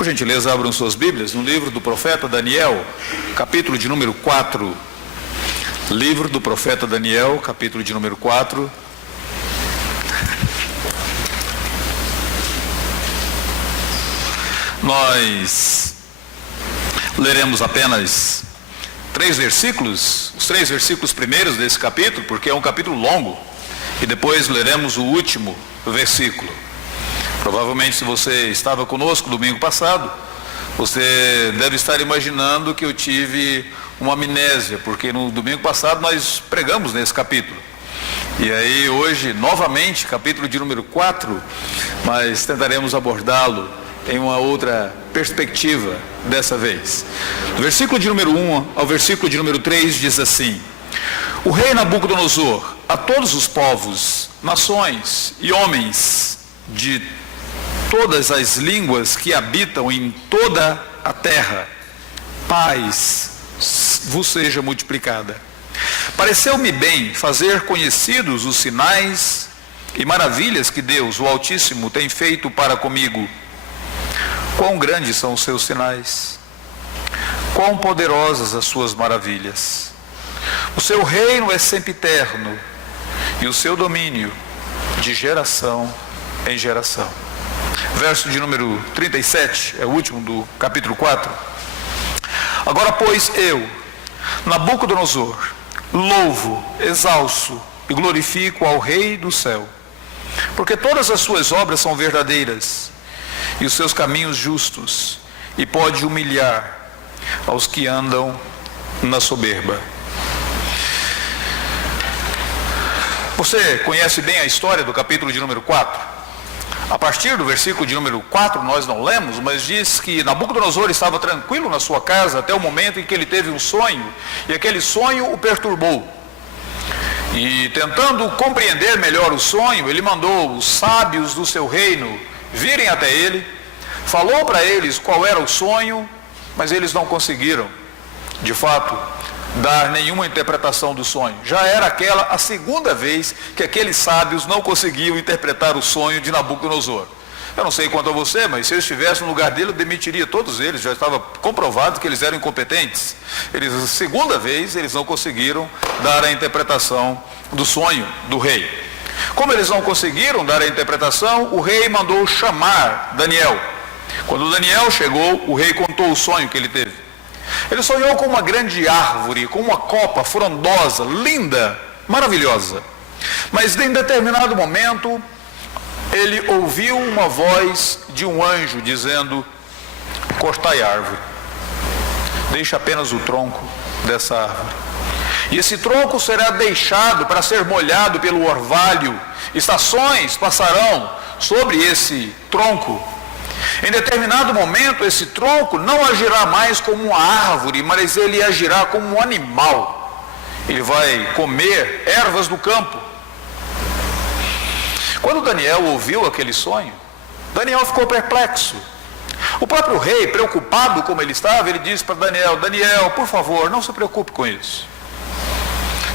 Por gentileza, abram suas Bíblias no livro do profeta Daniel, capítulo de número 4. Livro do profeta Daniel, capítulo de número 4. Nós leremos apenas 3 versículos, os 3 versículos primeiros desse capítulo, porque é um capítulo longo, e depois leremos o último versículo. Provavelmente, se você estava conosco domingo passado, você deve estar imaginando que eu tive uma amnésia, porque no domingo passado nós pregamos nesse capítulo. E aí hoje, novamente, capítulo de número 4, mas tentaremos abordá-lo em uma outra perspectiva dessa vez. Do versículo de número 1 ao versículo de número 3 diz assim: O rei Nabucodonosor, a todos os povos, nações e homens de todas as línguas que habitam em toda a terra, paz vos seja multiplicada. Pareceu-me bem fazer conhecidos os sinais e maravilhas que Deus, o Altíssimo, tem feito para comigo. Quão grandes são os seus sinais, quão poderosas as suas maravilhas. O seu reino é sempiterno e o seu domínio de geração em geração. Verso de número 37, é o último do capítulo 4. Agora, pois, eu, Nabucodonosor, louvo, exalço e glorifico ao Rei do céu, porque todas as suas obras são verdadeiras e os seus caminhos justos, e pode humilhar aos que andam na soberba. Você conhece bem a história do capítulo de número 4? A partir do versículo de número 4, nós não lemos, mas diz que Nabucodonosor estava tranquilo na sua casa até o momento em que ele teve um sonho, e aquele sonho o perturbou. E tentando compreender melhor o sonho, ele mandou os sábios do seu reino virem até ele, falou para eles qual era o sonho, mas eles não conseguiram, de fato, dar nenhuma interpretação do sonho. Já era aquela a segunda vez que aqueles sábios não conseguiam interpretar o sonho de Nabucodonosor. Eu não sei quanto a você, mas se eu estivesse no lugar dele, eu demitiria todos eles. Já estava comprovado que eles eram incompetentes. A segunda vez, eles não conseguiram dar a interpretação do sonho do rei. Como eles não conseguiram dar a interpretação, o rei mandou chamar Daniel. Quando Daniel chegou, o rei contou o sonho que ele teve. Ele sonhou com uma grande árvore, com uma copa frondosa, linda, maravilhosa. Mas em determinado momento, ele ouviu uma voz de um anjo dizendo: cortai a árvore, deixa apenas o tronco dessa árvore. E esse tronco será deixado para ser molhado pelo orvalho. Estações passarão sobre esse tronco. Em determinado momento, esse tronco não agirá mais como uma árvore, mas ele agirá como um animal. Ele vai comer ervas do campo. Quando Daniel ouviu aquele sonho, Daniel ficou perplexo. O próprio rei, preocupado como ele estava, ele disse para Daniel: Daniel, por favor, não se preocupe com isso.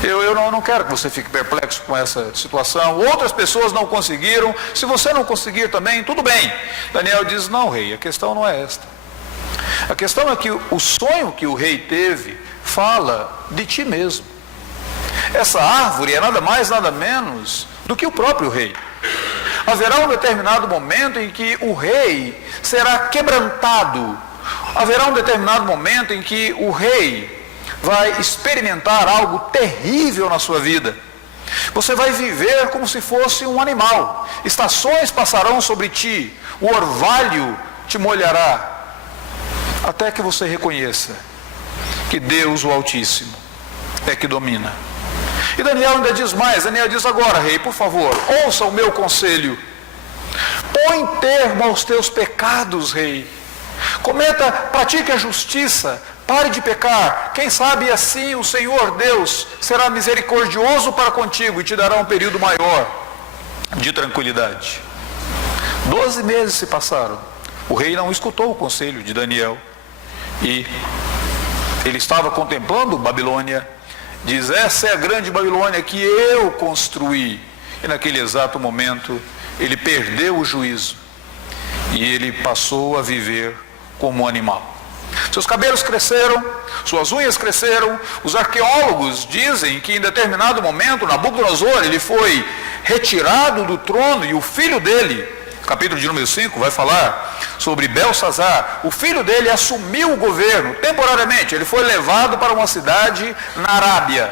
Eu não quero que você fique perplexo com essa situação. Outras pessoas não conseguiram. Se você não conseguir também, tudo bem. Daniel diz: não, rei, a questão não é esta. A questão é que o sonho que o rei teve fala de ti mesmo. Essa árvore é nada mais, nada menos do que o próprio rei. Haverá um determinado momento em que o rei será quebrantado. Haverá um determinado momento em que o rei vai experimentar algo terrível na sua vida. Você vai viver como se fosse um animal. Estações passarão sobre ti, o orvalho te molhará, até que você reconheça que Deus, o Altíssimo, é que domina. E Daniel ainda diz mais. Daniel diz: agora, rei, por favor, ouça o meu conselho. Põe termo aos teus pecados, rei. Pratique a justiça. Pare de pecar. Quem sabe assim o Senhor Deus será misericordioso para contigo e te dará um período maior de tranquilidade. 12 meses se passaram. O rei não escutou o conselho de Daniel. E ele estava contemplando Babilônia. Diz: essa é a grande Babilônia que eu construí. E naquele exato momento, ele perdeu o juízo. E ele passou a viver como um animal. Seus cabelos cresceram, suas unhas cresceram. Os arqueólogos dizem que em determinado momento Nabucodonosor ele foi retirado do trono e o filho dele, capítulo de número 5 vai falar sobre Belsazar, o filho dele assumiu o governo temporariamente. Ele foi levado para uma cidade na Arábia.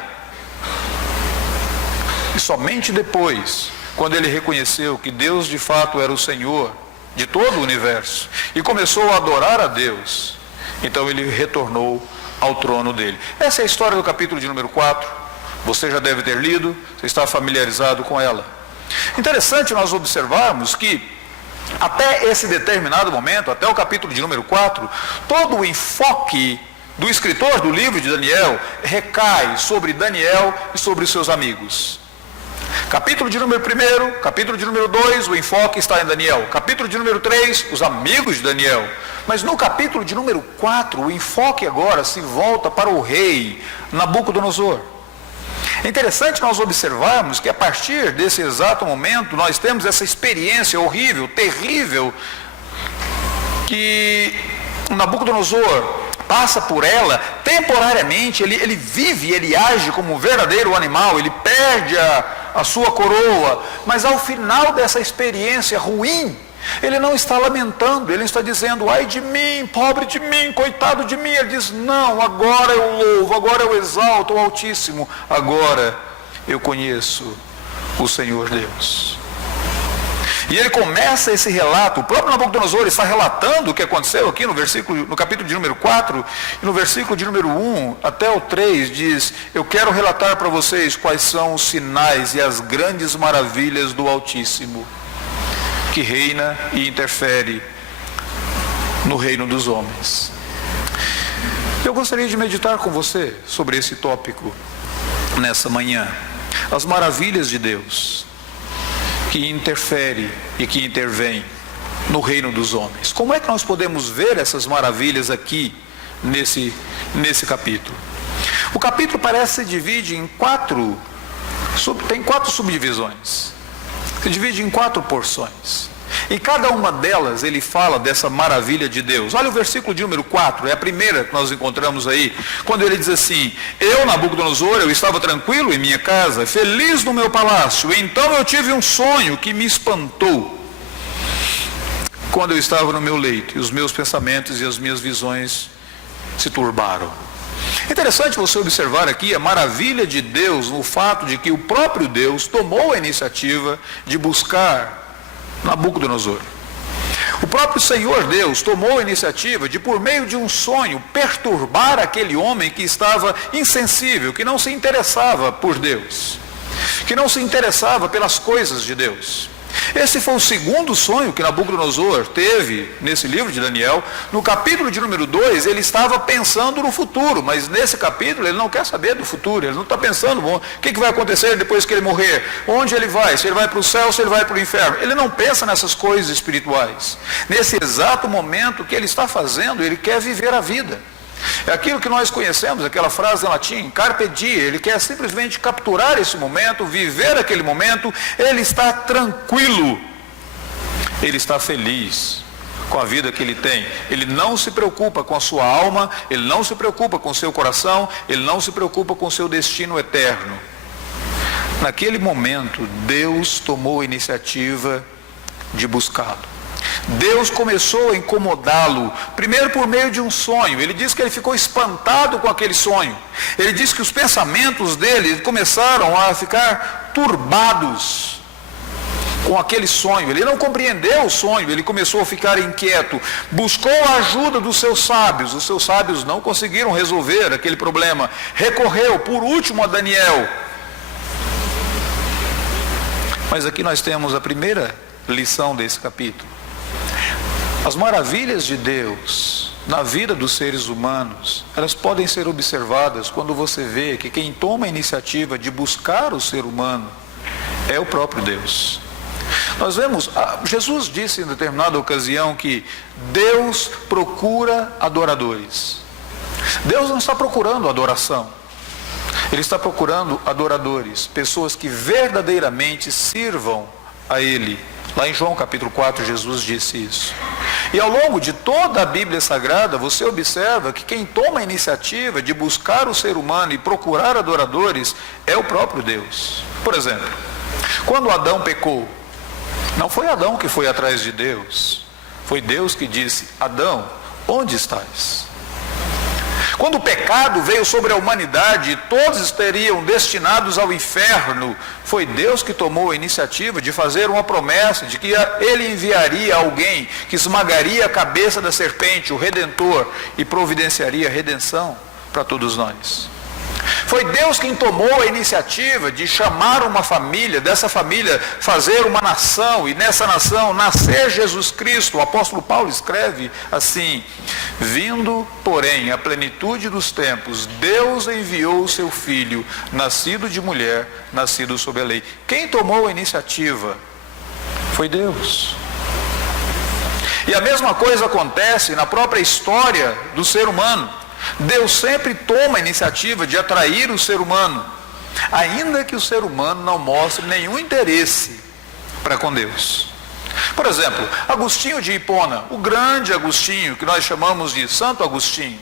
E somente depois, quando ele reconheceu que Deus de fato era o Senhor de todo o universo e começou a adorar a Deus, então ele retornou ao trono dele. Essa é a história do capítulo de número 4. Você já deve ter lido, você está familiarizado com ela. Interessante nós observarmos que até esse determinado momento, até o capítulo de número 4, todo o enfoque do escritor do livro de Daniel recai sobre Daniel e sobre os seus amigos. Capítulo de número 1, capítulo de número 2, o enfoque está em Daniel. Capítulo de número 3, os amigos de Daniel. Mas no capítulo de número 4, o enfoque agora se volta para o rei Nabucodonosor. É interessante nós observarmos que a partir desse exato momento, nós temos essa experiência horrível, terrível, que Nabucodonosor passa por ela temporariamente. Ele vive, ele age como um verdadeiro animal, ele perde a sua coroa, mas ao final dessa experiência ruim, ele não está lamentando, ele está dizendo, ai de mim, pobre de mim, coitado de mim. Ele diz, não, agora eu louvo, agora eu exalto o Altíssimo, agora eu conheço o Senhor Deus. E ele começa esse relato, o próprio Nabucodonosor está relatando o que aconteceu aqui no capítulo de número 4, e no versículo de número 1 até o 3 diz, eu quero relatar para vocês quais são os sinais e as grandes maravilhas do Altíssimo, que reina e interfere no reino dos homens. Eu gostaria de meditar com você sobre esse tópico nessa manhã. As maravilhas de Deus, que interfere e que intervém no reino dos homens. Como é que nós podemos ver essas maravilhas aqui nesse capítulo? O capítulo parece se divide em tem 4 subdivisões. Se divide em 4 porções. E cada uma delas ele fala dessa maravilha de Deus. Olha o versículo de número 4, é a primeira que nós encontramos aí, quando ele diz assim, eu, Nabucodonosor, eu estava tranquilo em minha casa, feliz no meu palácio, então eu tive um sonho que me espantou, quando eu estava no meu leito, e os meus pensamentos e as minhas visões se turbaram. Interessante você observar aqui a maravilha de Deus no fato de que o próprio Deus tomou a iniciativa de buscar Nabucodonosor. O próprio Senhor Deus tomou a iniciativa de, por meio de um sonho, perturbar aquele homem que estava insensível, que não se interessava por Deus, que não se interessava pelas coisas de Deus. Esse foi o segundo sonho que Nabucodonosor teve nesse livro de Daniel. No capítulo de número 2, ele estava pensando no futuro, mas nesse capítulo ele não quer saber do futuro, ele não está pensando, bom, o que vai acontecer depois que ele morrer, onde ele vai, se ele vai para o céu, se ele vai para o inferno. Ele não pensa nessas coisas espirituais. Nesse exato momento, o que ele está fazendo, ele quer viver a vida. É aquilo que nós conhecemos, aquela frase em latim, carpe diem. Ele quer simplesmente capturar esse momento, viver aquele momento. Ele está tranquilo, ele está feliz com a vida que ele tem. Ele não se preocupa com a sua alma, ele não se preocupa com o seu coração, ele não se preocupa com o seu destino eterno. Naquele momento, Deus tomou a iniciativa de buscá-lo. Deus começou a incomodá-lo, primeiro por meio de um sonho. Ele diz que ele ficou espantado com aquele sonho. Ele diz que os pensamentos dele começaram a ficar turbados com aquele sonho. Ele não compreendeu o sonho, ele começou a ficar inquieto. Buscou a ajuda dos seus sábios. Os seus sábios não conseguiram resolver aquele problema. Recorreu, por último, a Daniel. Mas aqui nós temos a primeira lição desse capítulo. As maravilhas de Deus na vida dos seres humanos, elas podem ser observadas quando você vê que quem toma a iniciativa de buscar o ser humano é o próprio Deus. Nós vemos, Jesus disse em determinada ocasião que Deus procura adoradores. Deus não está procurando adoração, Ele está procurando adoradores, pessoas que verdadeiramente sirvam a Ele. Lá em João capítulo 4, Jesus disse isso. E ao longo de toda a Bíblia Sagrada, você observa que quem toma a iniciativa de buscar o ser humano e procurar adoradores é o próprio Deus. Por exemplo, quando Adão pecou, não foi Adão que foi atrás de Deus, foi Deus que disse: Adão, onde estás? Quando o pecado veio sobre a humanidade e todos estariam destinados ao inferno, foi Deus que tomou a iniciativa de fazer uma promessa de que Ele enviaria alguém que esmagaria a cabeça da serpente, o Redentor, e providenciaria a redenção para todos nós. Foi Deus quem tomou a iniciativa de chamar uma família, dessa família fazer uma nação, e nessa nação nascer Jesus Cristo. O apóstolo Paulo escreve assim: vindo, porém, a plenitude dos tempos, Deus enviou o seu Filho, nascido de mulher, nascido sob a lei. Quem tomou a iniciativa foi Deus. E a mesma coisa acontece na própria história do ser humano. Deus sempre toma a iniciativa de atrair o ser humano, ainda que o ser humano não mostre nenhum interesse para com Deus. Por exemplo, Agostinho de Hipona, o grande Agostinho, que nós chamamos de Santo Agostinho.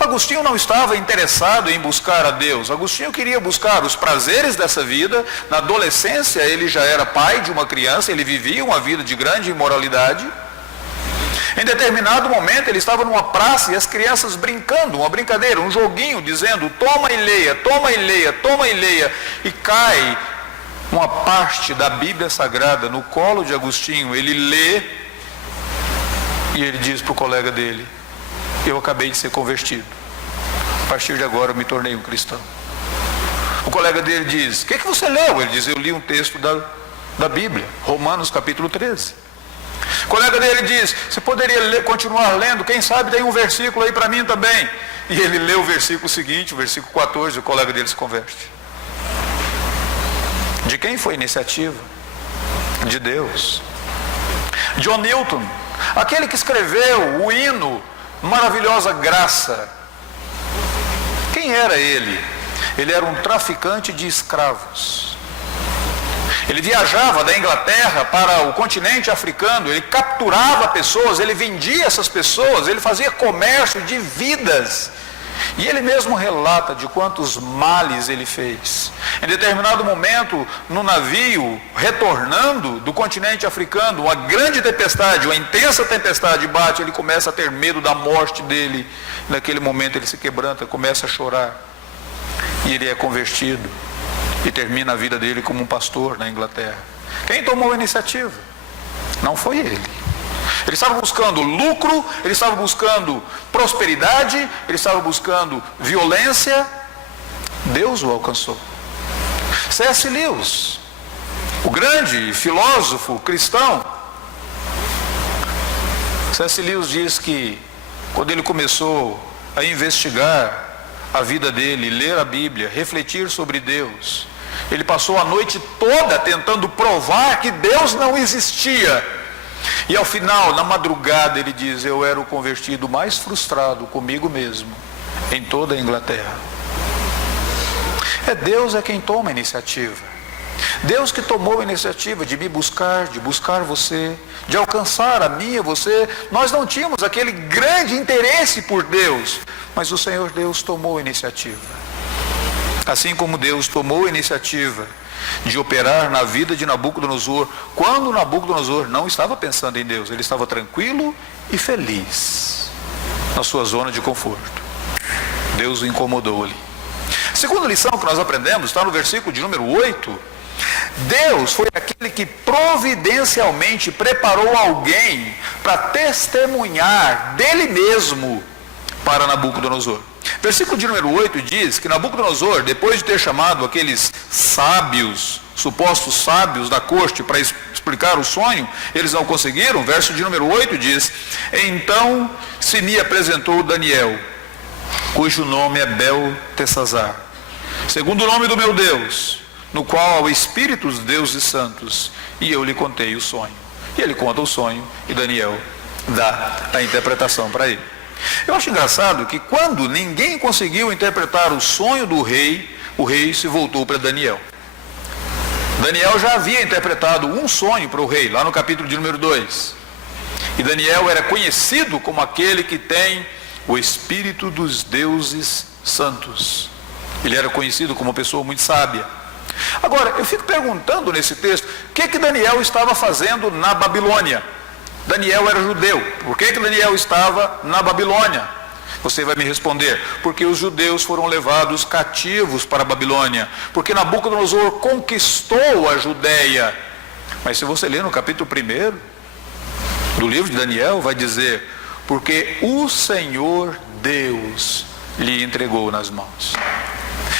Agostinho não estava interessado em buscar a Deus. Agostinho queria buscar os prazeres dessa vida. Na adolescência ele já era pai de uma criança, ele vivia uma vida de grande imoralidade. Em determinado momento ele estava numa praça e as crianças brincando, uma brincadeira, um joguinho, dizendo: toma e leia, toma e leia, toma e leia. E cai uma parte da Bíblia Sagrada no colo de Agostinho. Ele lê e ele diz para o colega dele: eu acabei de ser convertido, a partir de agora eu me tornei um cristão. O colega dele diz: o que você leu? Ele diz: eu li um texto da Bíblia, Romanos capítulo 13. O colega dele diz: você poderia continuar lendo, quem sabe tem um versículo aí para mim também. E ele lê o versículo seguinte, o versículo 14, o colega dele se converte. De quem foi a iniciativa? De Deus. John Newton, aquele que escreveu o hino Maravilhosa Graça. Quem era ele? Ele era um traficante de escravos. Ele viajava da Inglaterra para o continente africano, ele capturava pessoas, ele vendia essas pessoas, ele fazia comércio de vidas. E ele mesmo relata de quantos males ele fez. Em determinado momento, no navio, retornando do continente africano, uma grande tempestade, uma intensa tempestade bate, ele começa a ter medo da morte dele. Naquele momento ele se quebranta, começa a chorar. E ele é convertido. E termina a vida dele como um pastor na Inglaterra. Quem tomou a iniciativa? Não foi ele. Ele estava buscando lucro, ele estava buscando prosperidade, ele estava buscando violência. Deus o alcançou. C.S. Lewis, o grande filósofo cristão. C.S. Lewis diz que quando ele começou a investigar a vida dele, ler a Bíblia, refletir sobre Deus, ele passou a noite toda tentando provar que Deus não existia. E ao final, na madrugada, ele diz: eu era o convertido mais frustrado comigo mesmo em toda a Inglaterra. Deus é quem toma a iniciativa. Deus que tomou a iniciativa de me buscar, de buscar você, de alcançar a mim e você. Nós não tínhamos aquele grande interesse por Deus, mas o Senhor Deus tomou a iniciativa. Assim como Deus tomou a iniciativa de operar na vida de Nabucodonosor, quando Nabucodonosor não estava pensando em Deus, ele estava tranquilo e feliz na sua zona de conforto. Deus o incomodou ali. A segunda lição que nós aprendemos está no versículo de número 8. Deus foi aquele que providencialmente preparou alguém para testemunhar dele mesmo para Nabucodonosor. Versículo de número 8 diz que Nabucodonosor, depois de ter chamado aqueles sábios, supostos sábios da corte para explicar o sonho, eles não conseguiram. Verso de número 8 diz: então se me apresentou Daniel, cujo nome é Beltesazar, segundo o nome do meu Deus, no qual há o Espírito dos deuses santos, e eu lhe contei o sonho. E ele conta o sonho e Daniel dá a interpretação para ele. Eu acho engraçado que quando ninguém conseguiu interpretar o sonho do rei, o rei se voltou para Daniel. Daniel já havia interpretado um sonho para o rei, lá no capítulo de número 2. E Daniel era conhecido como aquele que tem o espírito dos deuses santos. Ele era conhecido como uma pessoa muito sábia. Agora, eu fico perguntando nesse texto, o que Daniel estava fazendo na Babilônia? Daniel era judeu. Por que Daniel estava na Babilônia? Você vai me responder, porque os judeus foram levados cativos para a Babilônia, porque Nabucodonosor conquistou a Judéia. Mas se você ler no capítulo 1 do livro de Daniel, vai dizer, porque o Senhor Deus lhe entregou nas mãos.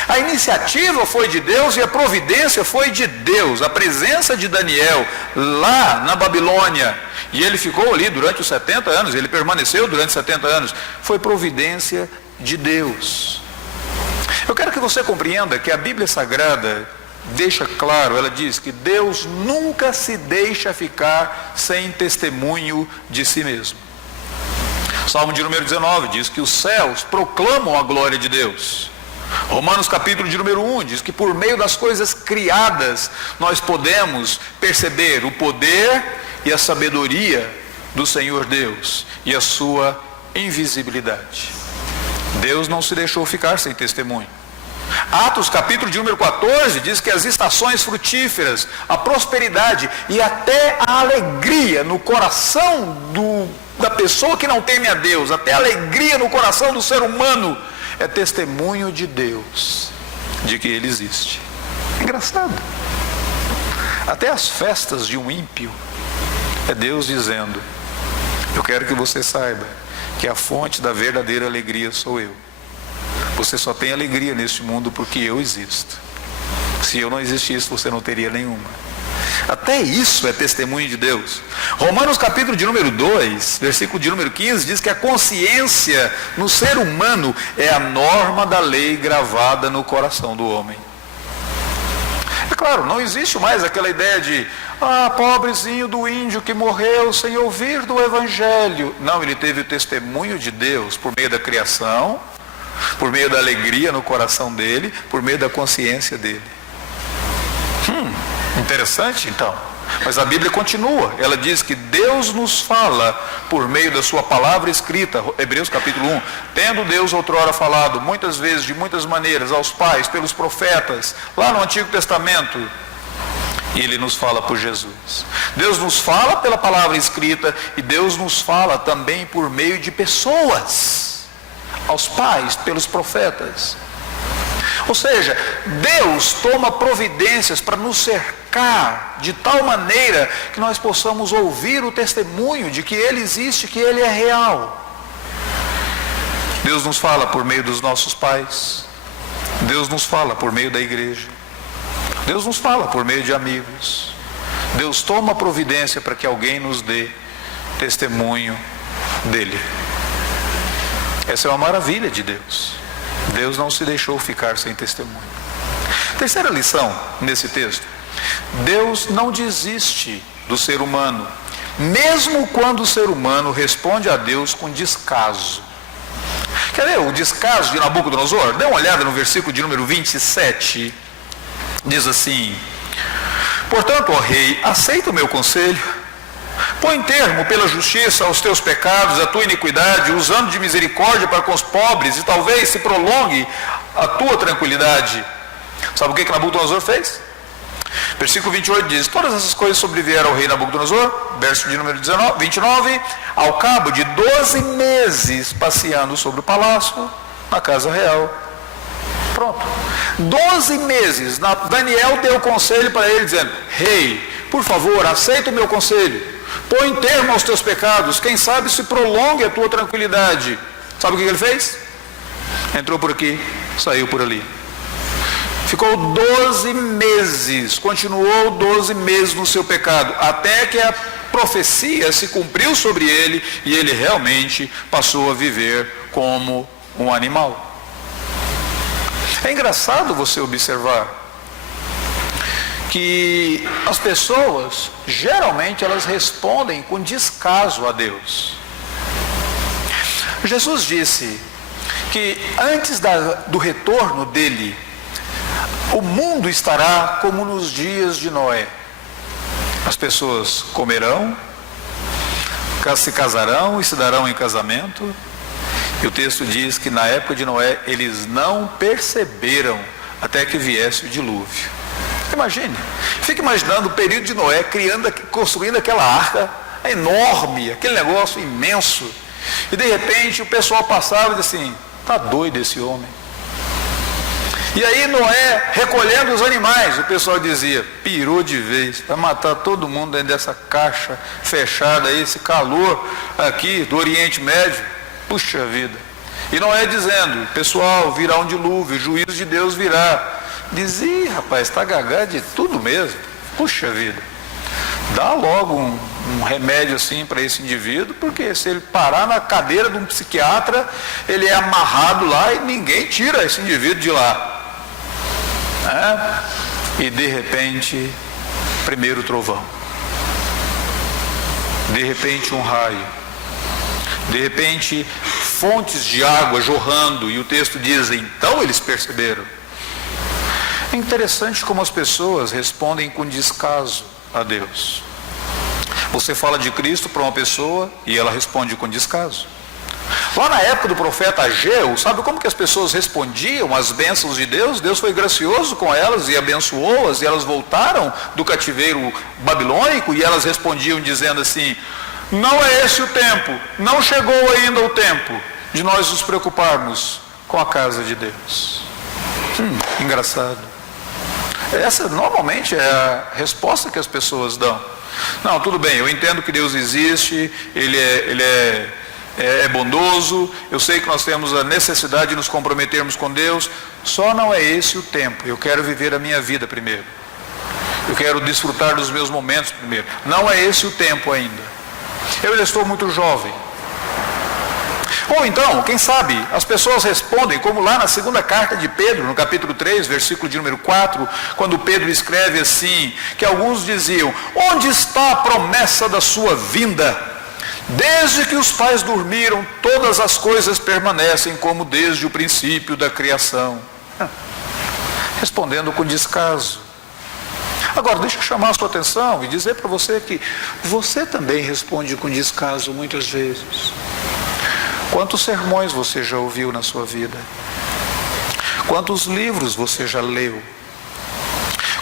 A iniciativa foi de Deus e a providência foi de Deus. A presença de Daniel lá na Babilônia, e ele ficou ali durante os 70 anos, ele permaneceu durante 70 anos, foi providência de Deus. Eu quero que você compreenda que a Bíblia Sagrada deixa claro, ela diz que Deus nunca se deixa ficar sem testemunho de si mesmo. Salmo de número 19 diz que os céus proclamam a glória de Deus. Romanos capítulo de número 1 diz que por meio das coisas criadas nós podemos perceber o poder e a sabedoria do Senhor Deus e a sua invisibilidade. Deus não se deixou ficar sem testemunho. Atos capítulo de número 14 diz que as estações frutíferas, a prosperidade e até a alegria no coração da pessoa que não teme a Deus, até a alegria no coração do ser humano, é testemunho de Deus, de que Ele existe. Engraçado. Até as festas de um ímpio, é Deus dizendo, eu quero que você saiba que a fonte da verdadeira alegria sou eu. Você só tem alegria neste mundo porque eu existo. Se eu não existisse, você não teria nenhuma. Até isso é testemunho de Deus. Romanos capítulo de número 2, versículo de número 15, diz que a consciência no ser humano é a norma da lei gravada no coração do homem. É claro, não existe mais aquela ideia de, pobrezinho do índio que morreu sem ouvir do Evangelho. Não, ele teve o testemunho de Deus por meio da criação, por meio da alegria no coração dele, por meio da consciência dele. Interessante então. Mas a Bíblia continua, ela diz que Deus nos fala por meio da sua palavra escrita, Hebreus capítulo 1, tendo Deus outrora falado muitas vezes, de muitas maneiras, aos pais, pelos profetas, lá no Antigo Testamento, e Ele nos fala por Jesus. Deus nos fala pela palavra escrita e Deus nos fala também por meio de pessoas, aos pais, pelos profetas. Ou seja, Deus toma providências para nos cercar de tal maneira que nós possamos ouvir o testemunho de que Ele existe, que Ele é real. Deus nos fala por meio dos nossos pais. Deus nos fala por meio da igreja. Deus nos fala por meio de amigos. Deus toma providência para que alguém nos dê testemunho dEle. Essa é uma maravilha de Deus. Deus não se deixou ficar sem testemunho. Terceira lição nesse texto. Deus não desiste do ser humano, mesmo quando o ser humano responde a Deus com descaso. Quer ver o descaso de Nabucodonosor? Dê uma olhada no versículo de número 27. Diz assim: portanto, ó rei, aceita o meu conselho. Põe termo pela justiça aos teus pecados, à tua iniquidade, usando de misericórdia para com os pobres, e talvez se prolongue a tua tranquilidade. Sabe o que Nabucodonosor fez? Versículo 28 diz, todas essas coisas sobrevieram ao rei Nabucodonosor, verso de número 29, ao cabo de 12 meses passeando sobre o palácio, na casa real. Pronto. 12 meses, Daniel deu conselho para ele, dizendo, rei, por favor, aceita o meu conselho. Põe termo aos teus pecados, quem sabe se prolongue a tua tranquilidade. Sabe o que ele fez? Entrou por aqui, saiu por ali. Ficou 12 meses, continuou 12 meses no seu pecado, até que a profecia se cumpriu sobre ele e ele realmente passou a viver como um animal. É engraçado você observar que as pessoas, geralmente, elas respondem com descaso a Deus. Jesus disse que antes do retorno dele, o mundo estará como nos dias de Noé. As pessoas comerão, se casarão e se darão em casamento. E o texto diz que na época de Noé eles não perceberam até que viesse o dilúvio. Imagine, fica imaginando o período de Noé construindo aquela arca enorme, aquele negócio imenso. E de repente o pessoal passava e dizia assim: está doido esse homem. E aí Noé recolhendo os animais, o pessoal dizia: pirou de vez, vai matar todo mundo dentro dessa caixa fechada aí, esse calor aqui do Oriente Médio, puxa vida. E Noé dizendo: pessoal, virá um dilúvio, o juízo de Deus virá. Dizia: rapaz, está gagá de tudo mesmo, puxa vida, dá logo um remédio assim para esse indivíduo, porque se ele parar na cadeira de um psiquiatra, ele é amarrado lá e ninguém tira esse indivíduo de lá. E de repente, primeiro trovão, de repente um raio, de repente fontes de água jorrando, e o texto diz: então eles perceberam. É interessante como as pessoas respondem com descaso a Deus. Você fala de Cristo para uma pessoa e ela responde com descaso. Lá na época do profeta Ageu, sabe como que as pessoas respondiam às bênçãos de Deus? Deus foi gracioso com elas e abençoou-as, e elas voltaram do cativeiro babilônico, e elas respondiam dizendo assim: não é esse o tempo, não chegou ainda o tempo de nós nos preocuparmos com a casa de Deus. Engraçado. Essa normalmente é a resposta que as pessoas dão. Não, tudo bem, eu entendo que Deus existe, Ele é bondoso, eu sei que nós temos a necessidade de nos comprometermos com Deus, só não é esse o tempo. Eu quero viver a minha vida primeiro, eu quero desfrutar dos meus momentos primeiro, não é esse o tempo ainda, eu ainda estou muito jovem. Ou então, quem sabe, as pessoas respondem, como lá na segunda carta de Pedro, no capítulo 3, versículo de número 4, quando Pedro escreve assim, que alguns diziam: onde está a promessa da sua vinda? Desde que os pais dormiram, todas as coisas permanecem como desde o princípio da criação. Respondendo com descaso. Agora, deixa eu chamar a sua atenção e dizer para você que você também responde com descaso muitas vezes. Quantos sermões você já ouviu na sua vida? Quantos livros você já leu?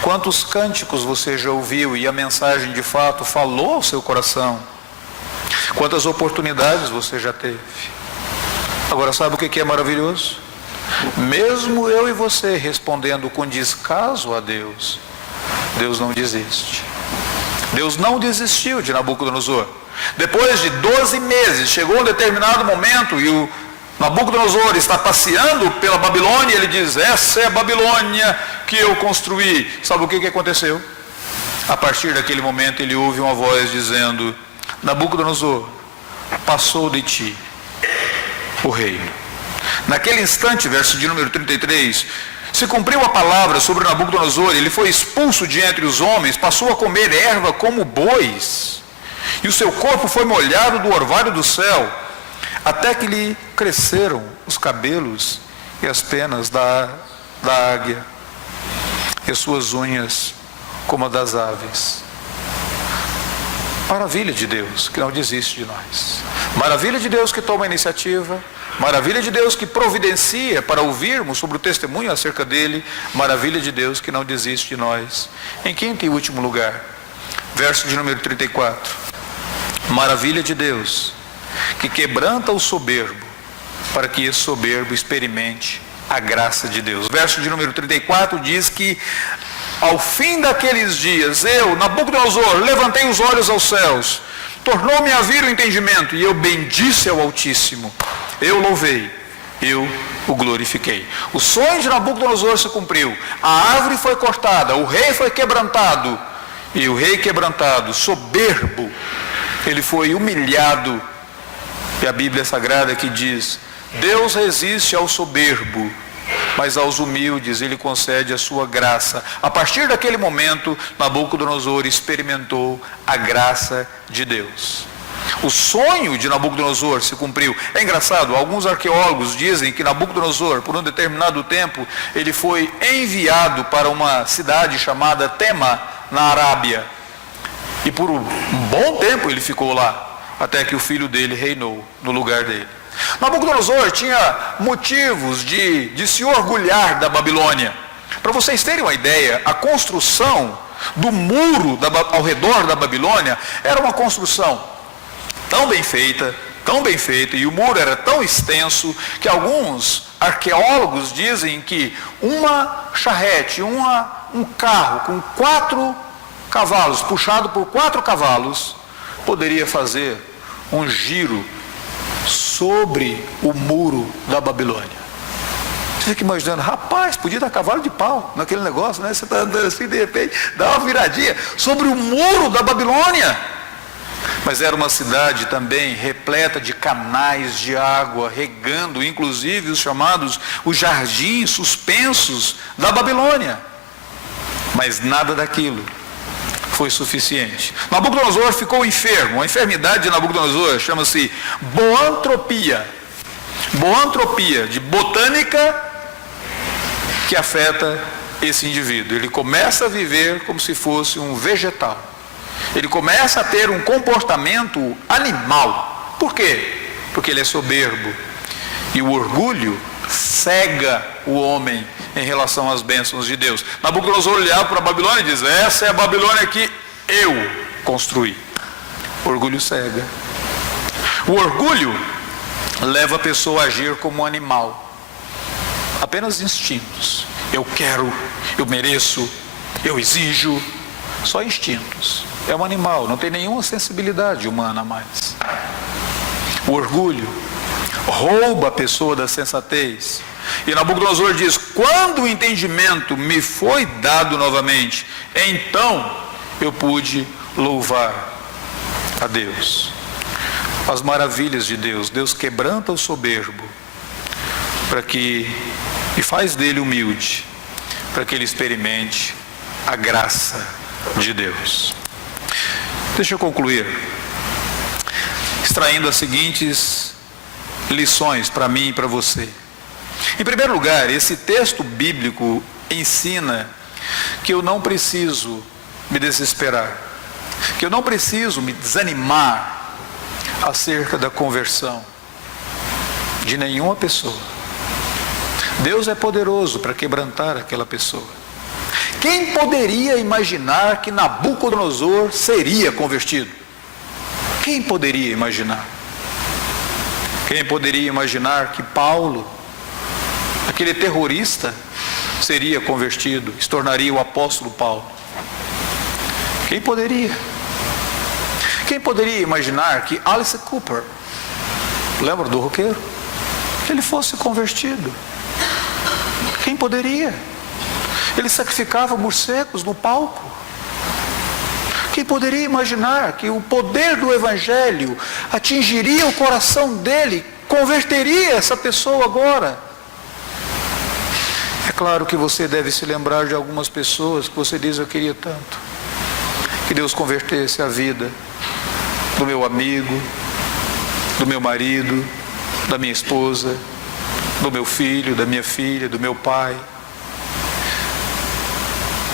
Quantos cânticos você já ouviu e a mensagem de fato falou ao seu coração? Quantas oportunidades você já teve? Agora, sabe o que é maravilhoso? Mesmo eu e você respondendo com descaso a Deus, Deus não desiste. Deus não desistiu de Nabucodonosor. Depois de 12 meses, chegou um determinado momento e o Nabucodonosor está passeando pela Babilônia e ele diz: essa é a Babilônia que eu construí. Sabe o que aconteceu? A partir daquele momento ele ouve uma voz dizendo: Nabucodonosor, passou de ti o reino. Naquele instante, verso de número 33, se cumpriu a palavra sobre Nabucodonosor, ele foi expulso de entre os homens, passou a comer erva como bois, e o seu corpo foi molhado do orvalho do céu, até que lhe cresceram os cabelos e as penas da águia, e as suas unhas como a das aves. Maravilha de Deus que não desiste de nós. Maravilha de Deus que toma a iniciativa. Maravilha de Deus que providencia para ouvirmos sobre o testemunho acerca dele. Maravilha de Deus que não desiste de nós. Em quinto e último lugar, verso de número 34. Maravilha de Deus que quebranta o soberbo, para que esse soberbo experimente a graça de Deus. Verso de número 34 diz que ao fim daqueles dias, eu, Nabucodonosor, levantei os olhos aos céus, tornou-me a vir o entendimento, e eu bendisse ao Altíssimo, eu louvei, eu o glorifiquei. O sonho de Nabucodonosor se cumpriu, a árvore foi cortada, o rei foi quebrantado, e o rei quebrantado, soberbo, ele foi humilhado, e a Bíblia Sagrada que diz: Deus resiste ao soberbo, mas aos humildes ele concede a sua graça. A partir daquele momento, Nabucodonosor experimentou a graça de Deus. O sonho de Nabucodonosor se cumpriu. É engraçado, alguns arqueólogos dizem que Nabucodonosor, por um determinado tempo, ele foi enviado para uma cidade chamada Tema, na Arábia. E por um bom tempo ele ficou lá. até que o filho dele reinou no lugar dele. Nabucodonosor tinha motivos de se orgulhar da Babilônia. Para vocês terem uma ideia, a construção do muro ao redor da Babilônia era uma construção tão bem feita, e o muro era tão extenso que alguns arqueólogos dizem que uma charrete, um carro com 4 cavalos, puxado por 4 cavalos, poderia fazer um giro sobre o muro da Babilônia. Você fica imaginando, rapaz, podia dar cavalo de pau naquele negócio, né? Você está andando assim, de repente, dá uma viradinha sobre o muro da Babilônia. Mas era uma cidade também repleta de canais de água, regando, inclusive, os jardins suspensos da Babilônia. Mas nada daquilo foi suficiente. Nabucodonosor ficou enfermo. A enfermidade de Nabucodonosor chama-se boantropia. Boantropia, de botânica, que afeta esse indivíduo. Ele começa a viver como se fosse um vegetal. Ele começa a ter um comportamento animal. Por quê? Porque ele é soberbo. E o orgulho cega o homem em relação às bênçãos de Deus. Nabucodonosor olhava para a Babilônia e diz: essa é a Babilônia que eu construí. Orgulho cega. O orgulho leva a pessoa a agir como um animal. Apenas instintos. Eu quero, eu mereço, eu exijo. Só instintos. É um animal, não tem nenhuma sensibilidade humana a mais. O orgulho rouba a pessoa da sensatez. E Nabucodonosor diz: quando o entendimento me foi dado novamente, então eu pude louvar a Deus. As maravilhas de Deus. Deus quebranta o soberbo e faz dele humilde, para que ele experimente a graça de Deus. Deixa eu concluir extraindo as seguintes lições para mim e para você. Em primeiro lugar, esse texto bíblico ensina que eu não preciso me desesperar, que eu não preciso me desanimar acerca da conversão de nenhuma pessoa. Deus é poderoso para quebrantar aquela pessoa. Quem poderia imaginar que Nabucodonosor seria convertido? Quem poderia imaginar? Quem poderia imaginar que Paulo, aquele terrorista, seria convertido, se tornaria o apóstolo Paulo? Quem poderia? Quem poderia imaginar que Alice Cooper, lembra do roqueiro? Que ele fosse convertido? Quem poderia? Ele sacrificava morcegos no palco. Quem poderia imaginar que o poder do Evangelho atingiria o coração dele, converteria essa pessoa agora? É claro que você deve se lembrar de algumas pessoas que você diz: eu queria tanto que Deus convertesse a vida do meu amigo, do meu marido, da minha esposa, do meu filho, da minha filha, do meu pai.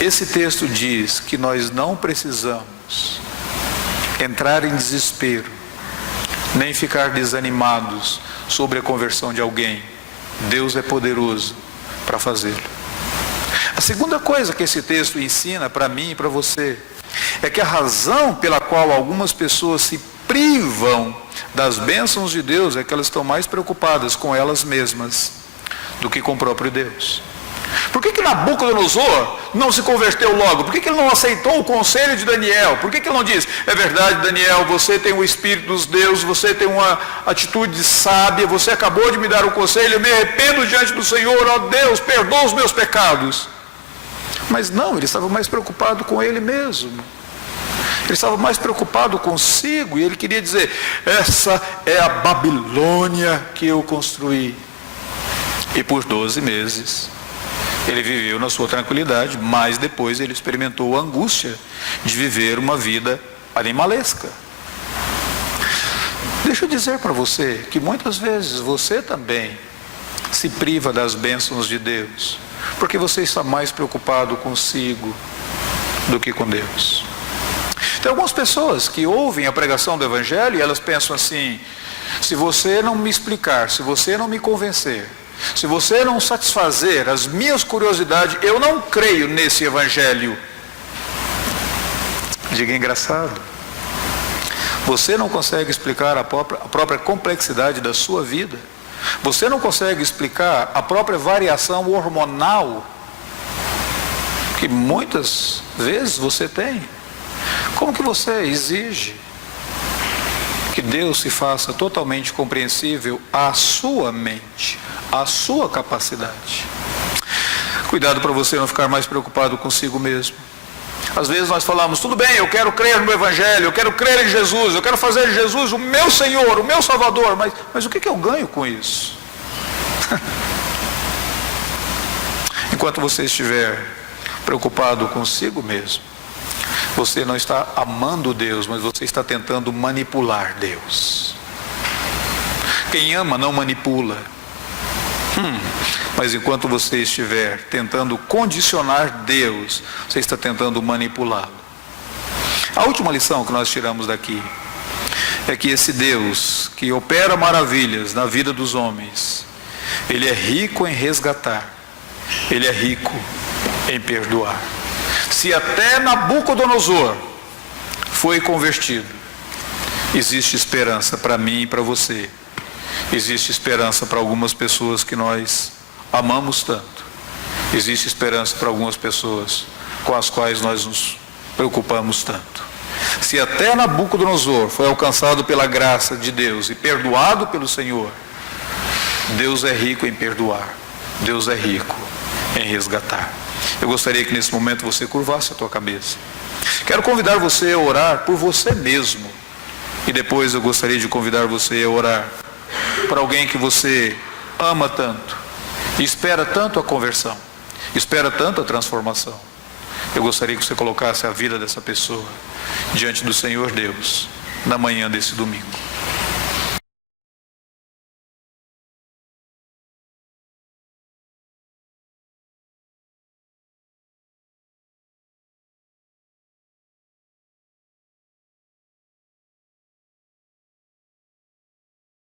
Esse texto diz que nós não precisamos entrar em desespero, nem ficar desanimados sobre a conversão de alguém. Deus é poderoso para fazê-lo. A segunda coisa que esse texto ensina para mim e para você é que a razão pela qual algumas pessoas se privam das bênçãos de Deus é que elas estão mais preocupadas com elas mesmas do que com o próprio Deus. Por que Nabucodonosor não se converteu logo? Por que ele não aceitou o conselho de Daniel? Por que ele não diz: é verdade, Daniel, você tem o Espírito dos deuses, você tem uma atitude sábia, você acabou de me dar um conselho, eu me arrependo diante do Senhor, ó Deus, perdoa os meus pecados. Mas não, ele estava mais preocupado com ele mesmo. Ele estava mais preocupado consigo e ele queria dizer: essa é a Babilônia que eu construí. E por 12 meses ele viveu na sua tranquilidade, mas depois ele experimentou a angústia de viver uma vida animalesca. Deixa eu dizer para você que muitas vezes você também se priva das bênçãos de Deus, porque você está mais preocupado consigo do que com Deus. Tem algumas pessoas que ouvem a pregação do Evangelho e elas pensam assim: se você não me explicar, se você não me convencer, se você não satisfazer as minhas curiosidades, eu não creio nesse Evangelho. Diga, engraçado. Você não consegue explicar a própria complexidade da sua vida. Você não consegue explicar a própria variação hormonal que muitas vezes você tem. Como que você exige que Deus se faça totalmente compreensível à sua mente, à sua capacidade? Cuidado para você não ficar mais preocupado consigo mesmo. Às vezes nós falamos: tudo bem, eu quero crer no Evangelho, eu quero crer em Jesus, eu quero fazer de Jesus o meu Senhor, o meu Salvador, mas o que eu ganho com isso? Enquanto você estiver preocupado consigo mesmo, você não está amando Deus, mas você está tentando manipular Deus. Quem ama não manipula. Mas enquanto você estiver tentando condicionar Deus, você está tentando manipulá-lo. A última lição que nós tiramos daqui é que esse Deus que opera maravilhas na vida dos homens, Ele é rico em resgatar, Ele é rico em perdoar. Se até Nabucodonosor foi convertido, existe esperança para mim e para você. Existe esperança para algumas pessoas que nós amamos tanto. Existe esperança para algumas pessoas com as quais nós nos preocupamos tanto. Se até Nabucodonosor foi alcançado pela graça de Deus e perdoado pelo Senhor, Deus é rico em perdoar. Deus é rico em resgatar. Eu gostaria que nesse momento você curvasse a tua cabeça. Quero convidar você a orar por você mesmo. E depois eu gostaria de convidar você a orar para alguém que você ama tanto e espera tanto a conversão, espera tanto a transformação. Eu gostaria que você colocasse a vida dessa pessoa diante do Senhor Deus na manhã desse domingo.